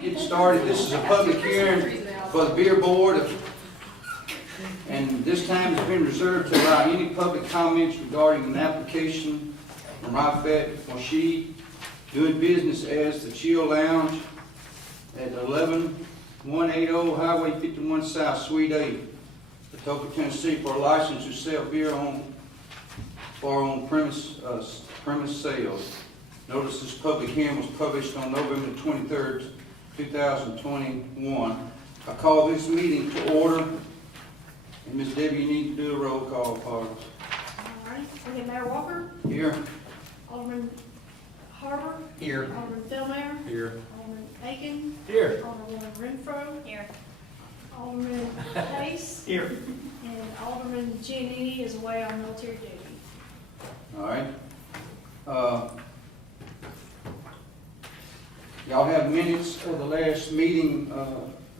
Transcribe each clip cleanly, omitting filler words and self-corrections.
get started. This is a public hearing for the beer board, and this time has been reserved to allow any public comments regarding an application from Rafet Moshid doing business as the Chill Lounge at 11180 Highway 51 South, Suite 8, Atoka, Tennessee, for a license to sell beer on premise sales. Notice this public hearing was published on November 23rd, 2021. I call this meeting to order. And Ms. Debbie, you need to do a roll call for us. All right. Okay, Mayor Walker, Here. Alderman Harper, Here. Alderman Philmare, Here. Alderman Aiken, Here. Alderman Renfro, Here. Alderman Pace, Here. and Alderman Giannini is away on military duty. All right. Y'all have minutes of the last meeting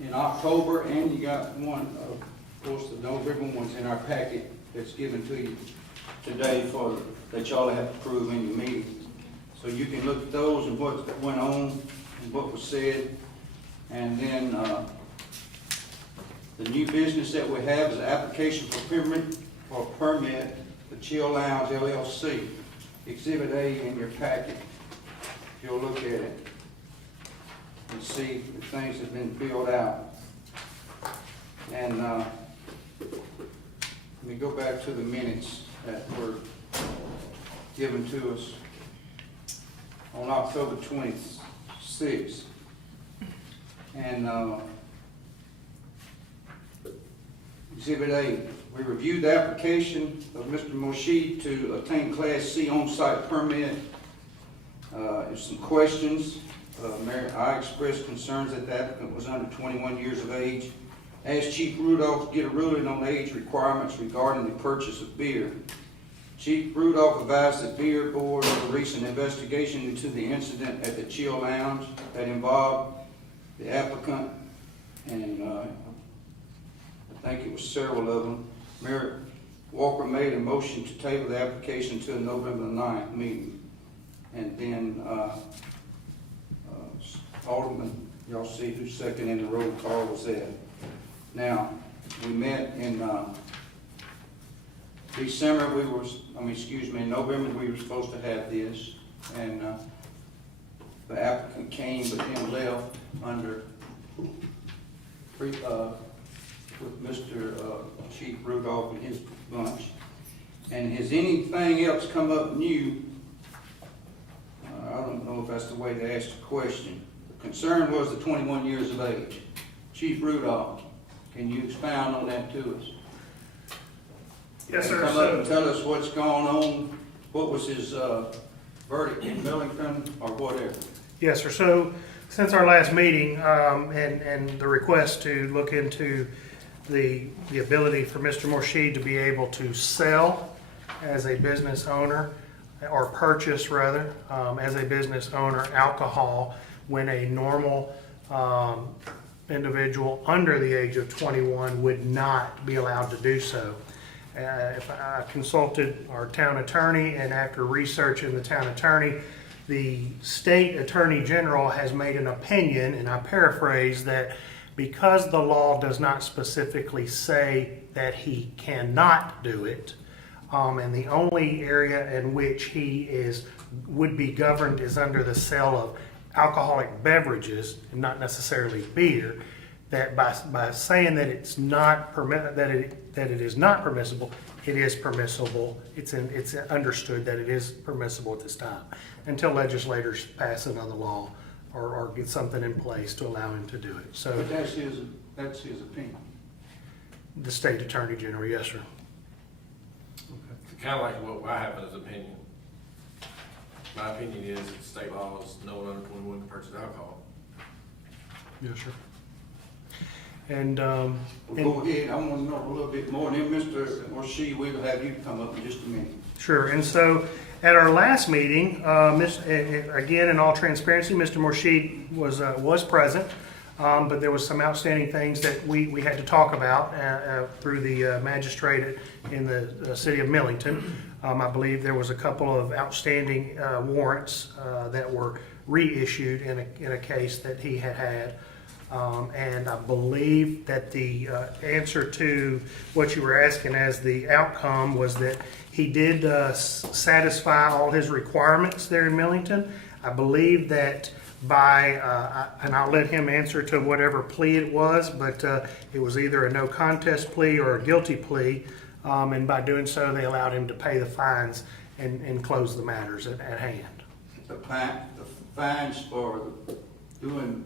in October, and you got one, of course, the November one's in our packet that's given to you today that y'all have to approve in your meeting. So you can look at those and what went on and what was said. And then the new business that we have is an application for permit, the Chill Lounge LLC. Exhibit A in your packet. If you'll look at it and see if things have been filled out. And let me go back to the minutes that were given to us on October 26th. And Exhibit A, we reviewed the application of Mr. Moshid to obtain Class C on-site permit. There's some questions. I expressed concerns that the applicant was under 21 years of age. Asked Chief Rudolph to get a ruling on age requirements regarding the purchase of beer. Chief Rudolph advised the beer board of a recent investigation into the incident at the Chill Lounge that involved the applicant, and I think it was several of them. Mayor Walker made a motion to table the application to the November 9th meeting. And then Alderman, y'all see who's second in the roll call was that. Now, we met in December, in November we were supposed to have this, and the applicant came but then left under, with Mr. Chief Rudolph and his bunch. And has anything else come up new? I don't know if that's the way to ask the question. The concern was the 21 years of age. Chief Rudolph, can you expound on that to us? Yes, sir. Come up and tell us what's going on. What was his verdict in Millington or whatever? Yes, sir. So since our last meeting and the request to look into the ability for Mr. Moshid to be able to sell as a business owner, or purchase rather, as a business owner, alcohol when a normal individual under the age of 21 would not be allowed to do so. If I consulted our town attorney, and after researching the town attorney, the state attorney general has made an opinion, and I paraphrase, that because the law does not specifically say that he cannot do it, and the only area in which he would be governed is under the sale of alcoholic beverages and not necessarily beer, that by saying that it's not that it is not permissible, it is permissible. It's understood that it is permissible at this time until legislators pass another law or get something in place to allow him to do it. So But that's his opinion. the state attorney general, yes, sir. Kind of like what I have as opinion. My opinion is that state laws, no one under 21 can purchase alcohol. Yes, sir. And Well, go ahead, I want to know a little bit more, and then Mr. Moshid, we'll have you come up in just a minute. sure. And so at our last meeting, again, in all transparency, Mr. Moshid was present, but there was some outstanding things that we had to talk about through the magistrate in the city of Millington. I believe there was a couple of outstanding warrants that were reissued in a case that he had had. And I believe that the answer to what you were asking as the outcome was that he did satisfy all his requirements there in Millington. I believe that and I'll let him answer to whatever plea it was, but it was either a no contest plea or a guilty plea. And by doing so, they allowed him to pay the fines and close the matters at hand. The fines for doing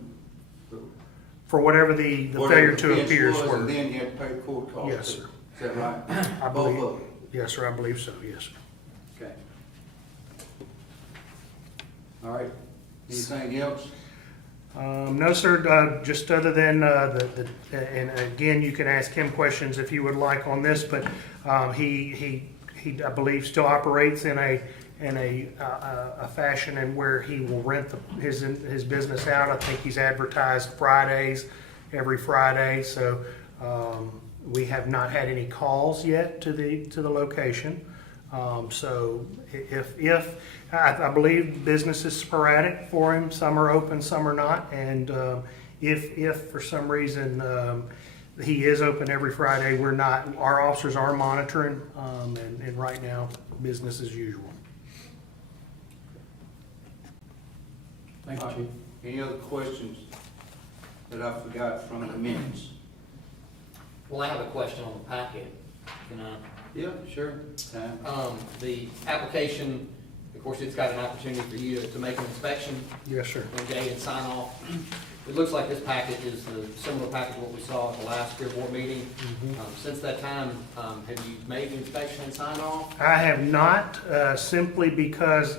For whatever the failure to appears were. And then you had to pay court costs. Yes, sir. Is that right? I Both believe, of them? yes, sir, I believe so, yes, sir. Okay. All right. Anything else? No, sir, just other than, and again, you can ask him questions if you would like on this, but he, I believe, still operates in a fashion in where he will rent his business out. I think he's advertised Fridays, every Friday, so we have not had any calls yet to the location. So if I believe business is sporadic for him, some are open, some are not, and if for some reason he is open every Friday, our officers are monitoring, and right now, business as usual. Thank you, Chief. Any other questions that I forgot from the minutes? Well, I have a question on the packet. Can I? Yeah, sure. Time. The application, of course, it's got an opportunity for you to make an inspection Yes, sir. and Jay and sign off. It looks like this packet is a similar packet to what we saw at the last Pier Board meeting. Since that time, have you made the inspection and signed off? I have not, simply because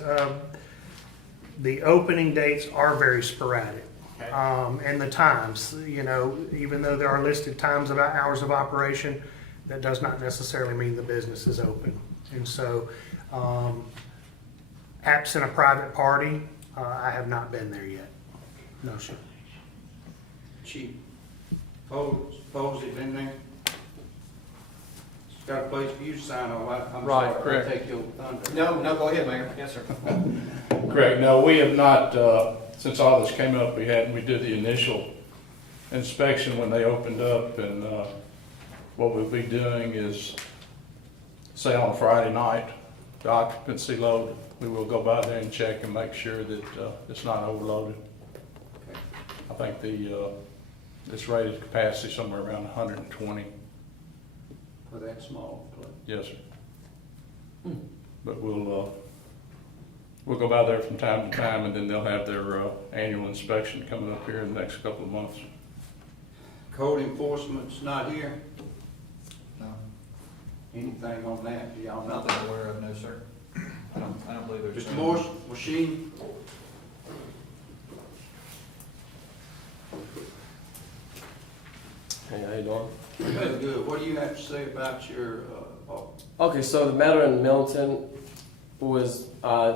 the opening dates are very sporadic. Okay. And the times, even though there are listed times of hours of operation, that does not necessarily mean the business is open. And so, absent a private party, I have not been there yet. No, sir. Chief, Pose it in there? It's got a place for you to sign all that. I'm Right, sorry, correct. I take your thunder. No, go ahead, Mayor. Yes, sir. Correct. No, we have not, since all this came up, we did the initial inspection when they opened up, and what we'll be doing is, say on Friday night, the occupancy load, we will go by there and check and make sure that it's not overloaded. Okay. I think it's rated capacity somewhere around 120. For that small place. Yes, sir. But we'll go by there from time to time, and then they'll have their annual inspection coming up here in the next couple of months. Code enforcement's not here? No, Anything on that? Do y'all know? not that I'm aware of, no, sir. I don't believe there's. Mr. Morse, machine? Hey, how you doing? Good, good. What do you have to say about your, Okay, so the matter in Milton was,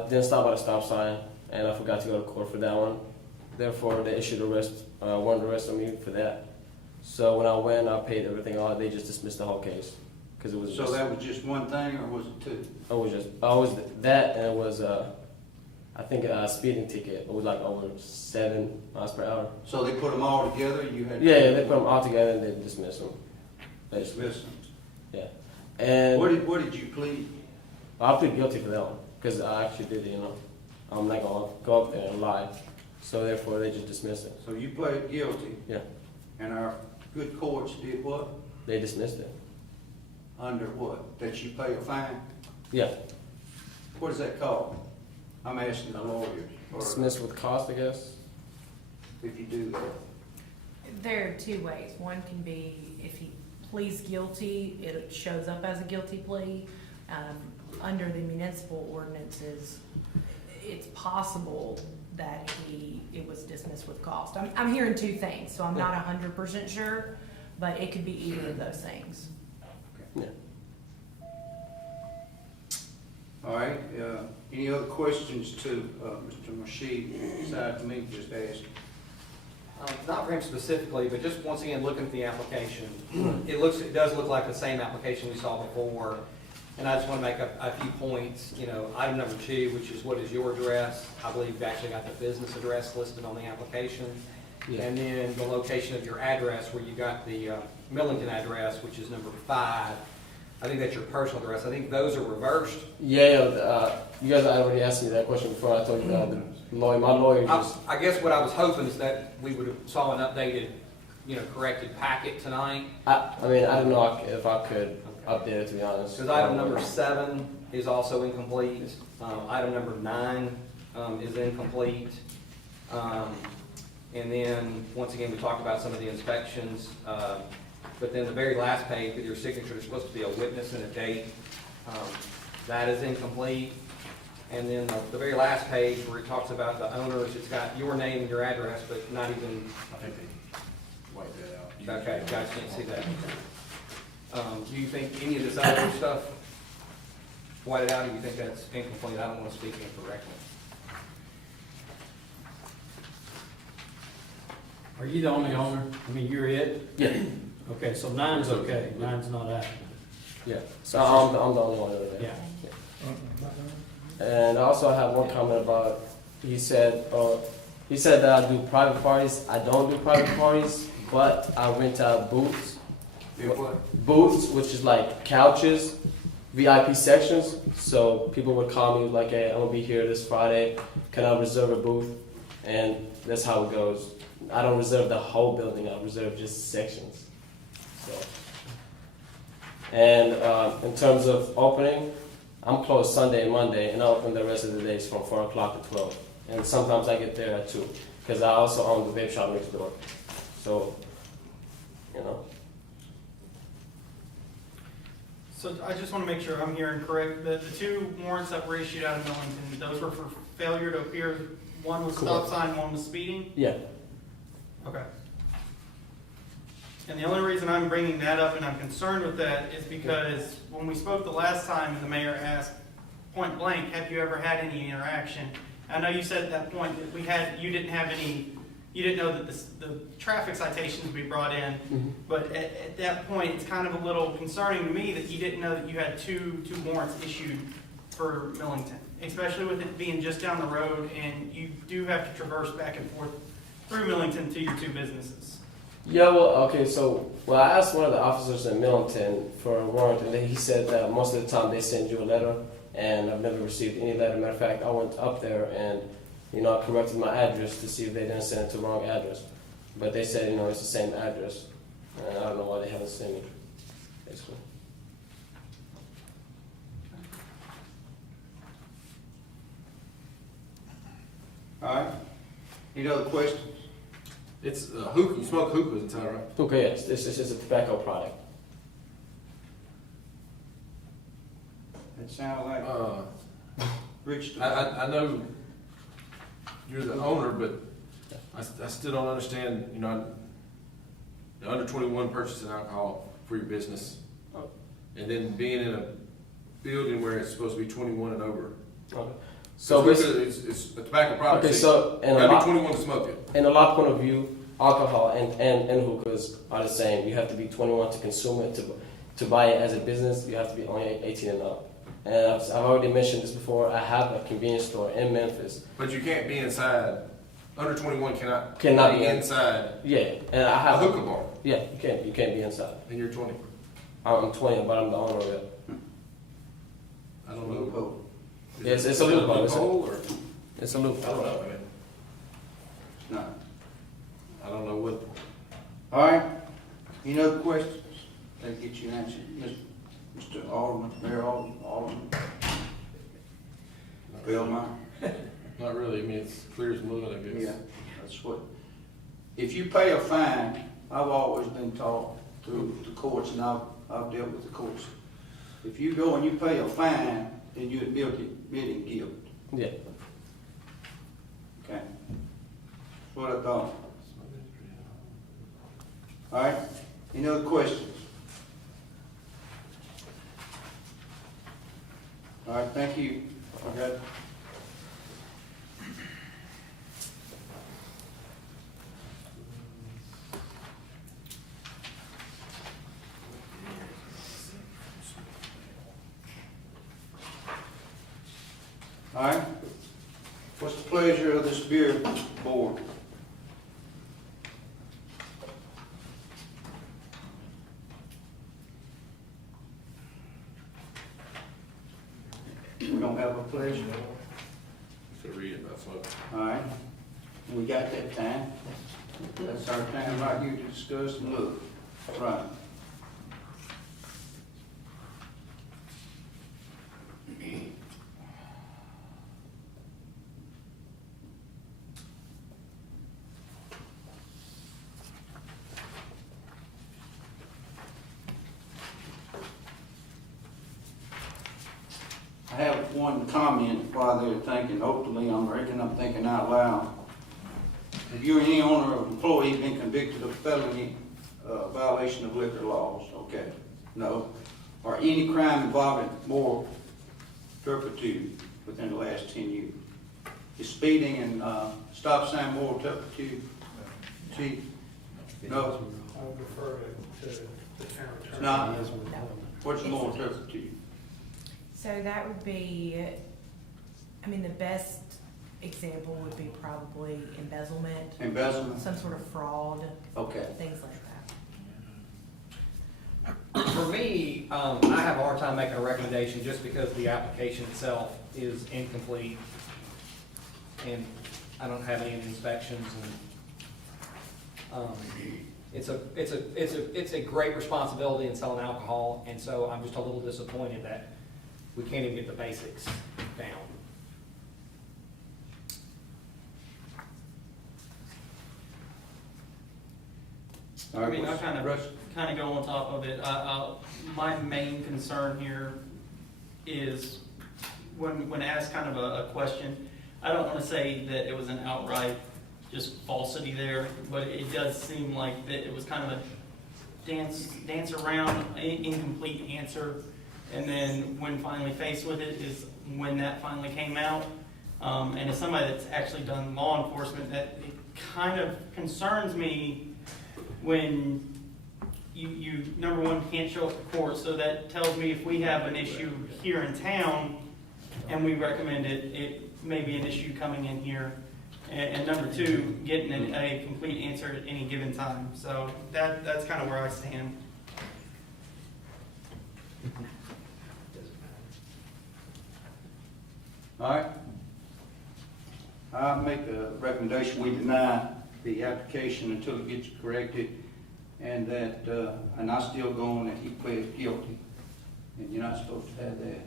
didn't stop at a stop sign, and I forgot to go to court for that one. Therefore, they issued warrant arrest on me for that. So when I went, I paid everything off. They just dismissed the whole case because it was. so that was just one thing, or was it two? I was that, and it was I think a speeding ticket. It was like over 7 miles per hour. So they put them all together, you had? Yeah, they put them all together and they dismissed them. Dismiss them. Yeah, and What did you plead? I plead guilty for that one because I actually did it. I'm not gonna go up there and lie. So therefore, they just dismissed it. So you pled guilty? Yeah. And our good courts did what? They dismissed it. Under what? That you pay a fine? Yeah, What is that called? I'm asking the lawyers, or dismissed with cost, I guess. if you do that. There are two ways. One can be if he pleads guilty, it shows up as a guilty plea. Under the municipal ordinances, it's possible that it was dismissed with cost. I'm hearing two things, so I'm not 100% sure, but it could be either of those things. Yeah. All right, any other questions to Mr. Mashid, besides me just asking? Not for him specifically, but just once again, looking at the application, it does look like the same application we saw before. And I just want to make a few points. You know, item number 2, which is what is your address? I believe you've actually got the business address listed on the application. Yeah. And then the location of your address, where you got the Millington address, which is number 5. I think that's your personal address. I think those are reversed. Yeah, you guys already asked me that question before. I told you that my lawyer just. I guess what I was hoping is that we would have saw an updated, you know, corrected packet tonight. I mean, I don't know if I could update it, to be honest. Because item number 7 is also incomplete. Item number 9 is incomplete. And then, once again, we talked about some of the inspections. But then the very last page with your signature, there's supposed to be a witness and a date. That is incomplete. And then the very last page where it talks about the owners, it's got your name and your address, but not even, I think they wiped that out. okay, guys can't see that. Do you think any of this other stuff whited out, or do you think that's incomplete? I don't want to speak incorrectly. Are you the only owner? I mean, you're it? Yeah. Okay, so 9's okay, 9's not active. Yeah. So I'm the only one over there. Yeah. And I also have one comment about, he said that I do private parties. I don't do private parties, but I rent out booths. Booths, which is like couches, VIP sections. So people would call me like, hey, I'm gonna be here this Friday. Can I reserve a booth? And that's how it goes. I don't reserve the whole building. I reserve just sections. So. And in terms of opening, I'm closed Sunday and Monday, and I open the rest of the days from 4 o'clock to 12. And sometimes I get there at 2, because I also own the vape shop next door. So, you know. So I just want to make sure I'm hearing correct. The 2 warrants that were issued out of Millington, those were for failure to appear. One was stop sign, one was speeding? Yeah. Okay. And the only reason I'm bringing that up and I'm concerned with that is because when we spoke the last time and the mayor asked point blank, have you ever had any interaction? I know you said at that point that you didn't know that the traffic citations would be brought in, but at that point, it's kind of a little concerning to me that you didn't know that you had two warrants issued for Millington, especially with it being just down the road, and you do have to traverse back and forth through Millington to your 2 businesses. Yeah, well, okay, so, I asked one of the officers in Millington for a warrant, and he said that most of the time they send you a letter, and I've never received any letter. Matter of fact, I went up there and, I corrected my address to see if they didn't send it to the wrong address. But they said, it's the same address, and I don't know why they haven't sent me, basically. All right. Any other questions? It's hookah. You smoke hookahs in town, right? Okay, yes, this is a tobacco product. That sounds like Rich. I know you're the owner, but I still don't understand, the under 21 purchasing alcohol for your business. And then being in a building where it's supposed to be 21 and over. Okay. So So it's a tobacco product. okay, so you gotta be 21 to smoke it. in a law point of view, alcohol and hookahs are the same. You have to be 21 to consume it. To buy it as a business, you have to be only 18 and up. And I've already mentioned this before. I have a convenience store in Memphis. But you can't be inside. Under 21 cannot be inside Yeah, and I a have hookah bar. Yeah, you can't be inside. And you're 20. I'm 20, but I'm the owner of it. I don't know. Loophole. Yes, it's a loophole. Or It's a I loophole. don't know, man. No. I don't know what. All right. Any other questions? That'll get you an answer. Mr. Alderman, Mayor Alderman. Bill Meyer. Not really. I mean, it's clear as mud, I guess. Yeah, that's what. If you pay a fine, I've always been taught through the courts, and I've dealt with the courts. If you go and you pay a fine, then you admitting guilt. Yeah. Okay. That's what I thought. All right. Any other questions? All right. Thank you. Okay. All right? What's the pleasure of this beer board? We don't have a pleasure? To read about smoking. All right, we got that time. That's our time right here to discuss and look. Right. I have one comment while they're thinking, hopefully I'm thinking out loud. Have you or any owner or employee been convicted of felony violation of liquor laws? Okay, no. Or any crime involving moral turpitude within the last 10 years? Is speeding and stop sign moral turpitude? Chief? No, I would refer to the town attorney. it's not. What's moral turpitude? So that would be, I mean, the best example would be probably embezzlement, Embezzlement? some sort of fraud, Okay. things like that. For me, I have a hard time making a recommendation just because the application itself is incomplete. And I don't have any inspections and, it's a great responsibility in selling alcohol. And so I'm just a little disappointed that we can't even get the basics down. All I right, mean, I Russ. kind of go on top of it. My main concern here is when asked kind of a question, I don't want to say that it was an outright just falsity there, but it does seem like that it was kind of a dance around, incomplete answer. And then when finally faced with it is when that finally came out. And as somebody that's actually done law enforcement, that it kind of concerns me when you number one, can't show up to court. So that tells me if we have an issue here in town and we recommend it, it may be an issue coming in here. And number two, getting a complete answer at any given time. So that's kind of where I stand. All right. I'll make a recommendation, we deny the application until it gets corrected, and that, and I still go on that he pled guilty, and you're not supposed to have that.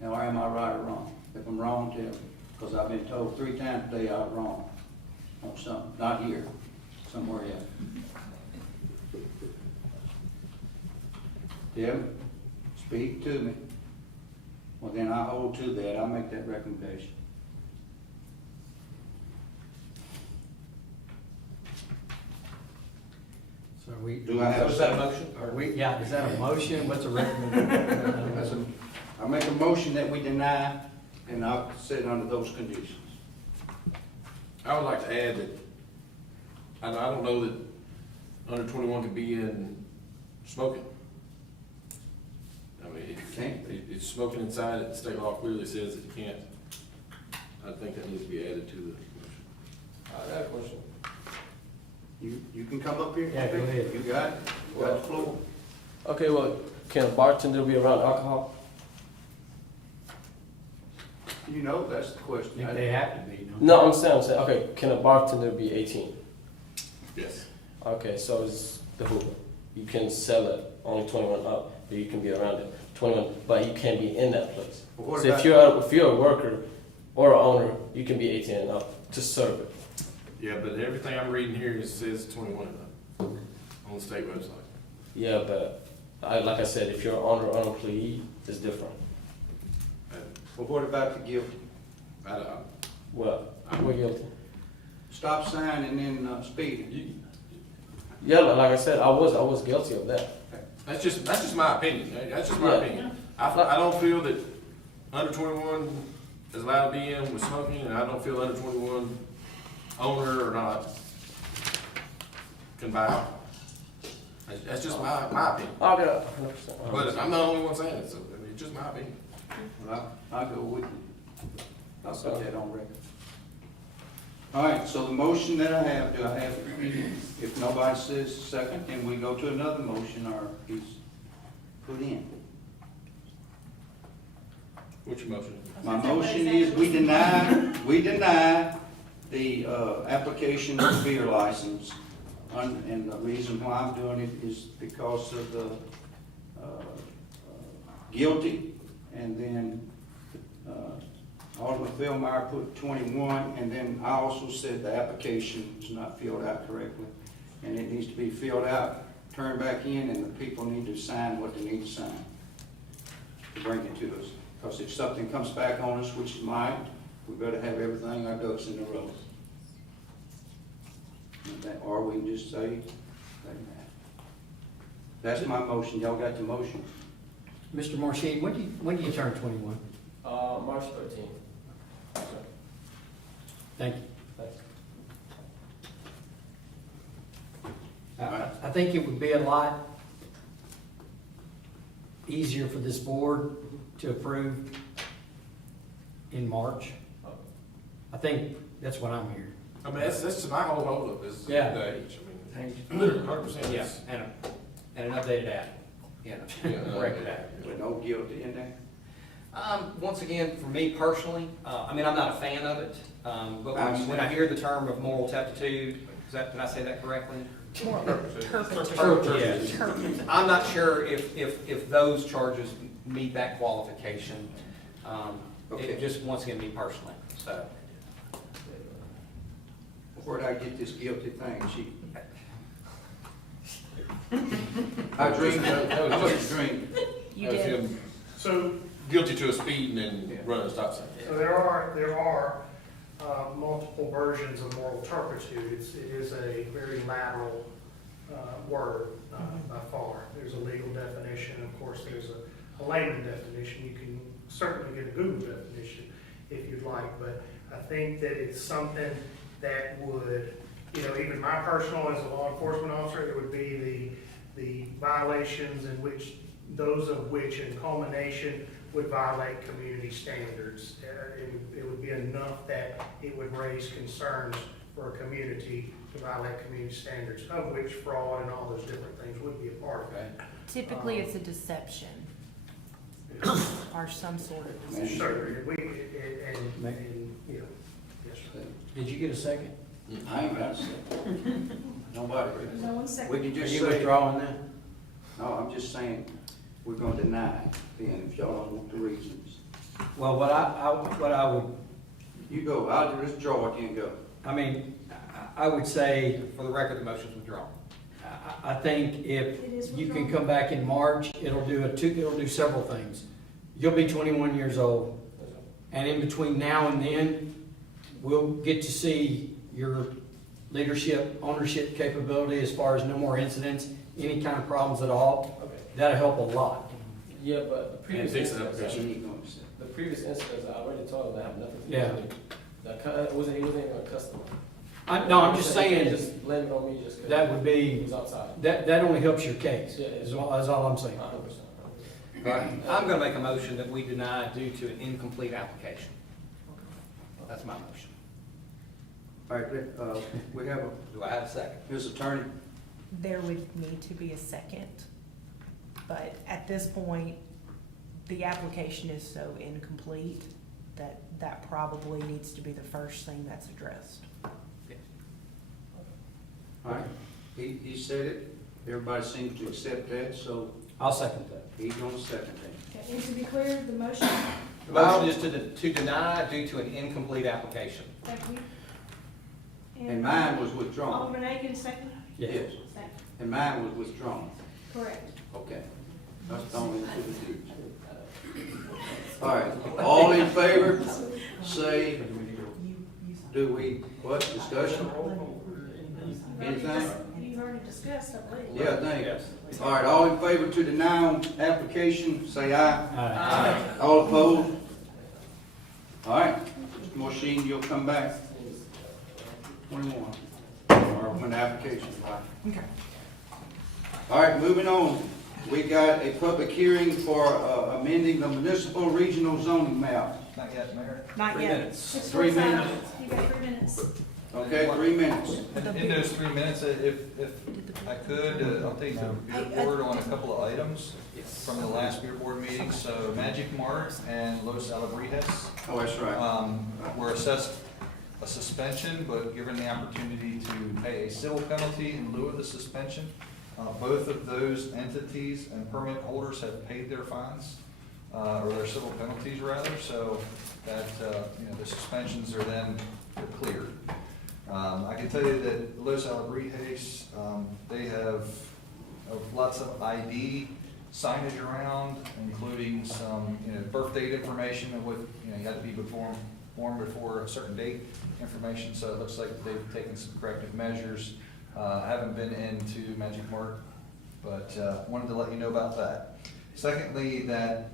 Now, am I right or wrong? If I'm wrong, tell me, because I've been told 3 times today I was wrong on something, not here, somewhere else. Devin, speak to me. Well, then I hold to that, I'll make that recommendation. So are we? Do I have a Was that a second? motion? Are we, yeah, is that a motion? What's a recommendation? That's I make a motion that we deny, and I'll set it under those conditions. I would like to add that, I don't know that under 21 could be in smoking. I mean, it's smoking inside it, the state law clearly says that you can't. I think that needs to be added to the motion. I got a question. You can come up here. Yeah, go ahead. You got it? You got the floor. Okay, well, can a bartender be around alcohol? You know, that's the question. I think they have to be, no? No, I'm saying, okay, can a bartender be 18? Yes. Okay, so it's the hoop. You can sell it only 21 up, but you can be around it 21, but you can't be in that place. But what So about- if you're a worker or an owner, you can be 18 and up to serve it. Yeah, but everything I'm reading here says 21 and up on the state website. Yeah, but like I said, if you're an owner or an employee, it's different. Well, what about the guilty? Well, we're guilty. Stop sign and then speeding. Yeah, like I said, I was guilty of that. That's just my opinion. That's just my Yeah. opinion. I don't feel that under 21 is allowed to be in with smoking, and I don't feel under 21 owner or not can buy alcohol. That's just my opinion. I got 100%. But I'm not the only one saying it, so I mean, it's just my opinion. Well, I'll go with you. I'll put that on record. All right, so the motion that I have, do I have, if nobody says second, then we go to another motion or he's put in. What's your motion? My motion is we deny the, application of beer license. And the reason why I'm doing it is because of the, guilty, and then, Alderman Philmeyer put 21, and then I also said the application is not filled out correctly, and it needs to be filled out, turned back in, and the people need to sign what they need to sign to bring it to us. Because if something comes back on us, which it might, we better have everything, our ducks in a row. Or we can just say that. That's my motion. Y'all got the motion? Mr. Morshid, when do you turn 21? March 13th. Thank you. Thanks. I think it would be a lot easier for this board to approve in March. I think that's what I'm hearing. I mean, that's my whole holdup is the Yeah. age. I mean, literally 100%. Yeah, and an updated app, corrected app. With no guilty in there? Once again, for me personally, I mean, I'm not a fan of it, but when I hear the term of moral turpitude, did I say that correctly? Yeah. I'm not sure if those charges meet that qualification. It just, once again, me personally, so. Where'd I get this guilty thing? I drink, I must drink. You That was did. him So, guilty to a speed and then running a stop sign. so there are multiple versions of moral turpitude. It is a very lateral word by far. There's a legal definition, of course, there's a layman definition. You can certainly get a Google definition if you'd like, but I think that it's something that would, even my personal, as a law enforcement officer, it would be the violations in which, those of which in culmination would violate community standards. It would be enough that it would raise concerns for a community to violate community standards, of which fraud and all those different things would be a part of that. Typically, it's a deception or some sort of deception. Sure, yes, sir. Did you get a second? I ain't got to say. Nobody. No one We second. can Are just you say, withdrawing that? no, I'm just saying, we're gonna deny it, then, if y'all don't want the reasons. Well, what I would, You go, I'll just draw it and go. I mean, I would say, For the record, the motion's withdrawn. I think if you can come back in March, it'll do several things. You'll be 21 years old, and in between now and then, we'll get to see your leadership, ownership capability as far as no more incidents, any kind of problems at all. Okay. That'll help a lot. Yeah, but the previous fix the incidents, application. He ain't gonna say. the previous incidents, I already told him that have nothing to do Yeah. with it. He wasn't even a customer. No, I'm just saying, Just blame it on me just because. that would He be, was outside. that only helps your case, Yeah, is all I'm saying. 100%. All right, I'm gonna make a motion that we deny due to an incomplete application. That's my motion. All right, we have Do I have a second? his attorney. There would need to be a second, but at this point, the application is so incomplete that that probably needs to be the first thing that's addressed. All right, he said it, everybody seems to accept that, so I'll second that. he's gonna second that. Okay, and to be clear, the motion, The motion is to deny due to an incomplete application. thank you. And mine was withdrawn. Alderman Aiken, second? Yes, Second. and mine was withdrawn. Correct. Okay, that's thrown into the ditch. All right, all in favor, say, do we, what, discussion? Anything? You've already discussed, I believe. Yeah, thank you. All right, all in favor to deny on application, say aye. Aye. All opposed? All right, Mr. Morshid, you'll come back. 21, or when the application's filed. Okay. All right, moving on. We got a public hearing for amending the municipal regional zoning map. Not yet, Mayor. Not 3 yet. minutes. 6:45. You got 3 minutes. Okay, 3 minutes. In those 3 minutes, if I could, I'll take the beer board on a couple of items from the last beer board meeting. So Magic Mart and Los Alebrijes Oh, that's right. were assessed a suspension, but given the opportunity to pay a civil penalty in lieu of the suspension. Both of those entities and permit holders have paid their fines, or their civil penalties rather, so that, the suspensions are then cleared. I can tell you that Los Alebrijes, they have lots of ID signage around, including some, birth date information of what, you had to be born before a certain date information, so it looks like they've taken some corrective measures. I haven't been into Magic Mart, but wanted to let you know about that. Secondly, that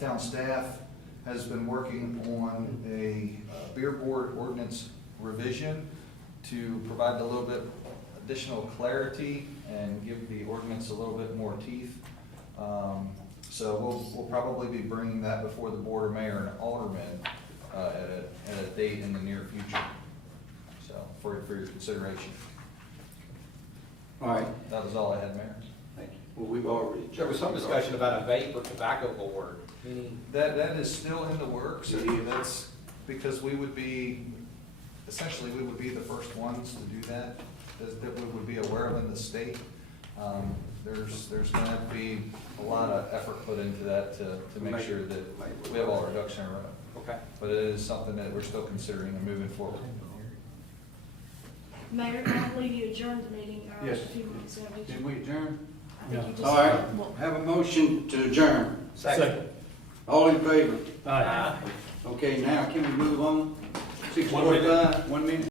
town staff has been working on a beer board ordinance revision to provide a little bit additional clarity and give the ordinance a little bit more teeth. So we'll probably be bringing that before the board or mayor and aldermen at a date in the near future. So for your consideration. All right, That was all I had, Mayor. thank you. Well, we've already. There was some discussion about a vape or tobacco board. That is still in the works. It is. That's because we would be, essentially, we would be the first ones to do that we would be aware of in the state. There's gonna have to be a lot of effort put into that to make sure that we have all our ducks in a row. Okay. But it is something that we're still considering and moving forward. Mayor, I believe you adjourned the meeting Yes. a few minutes ago. Did Did you? we adjourn? I think you just. All right, have a motion to adjourn. Second. All in favor? Aye. Okay, now can we move on? 6:45, 1 minute?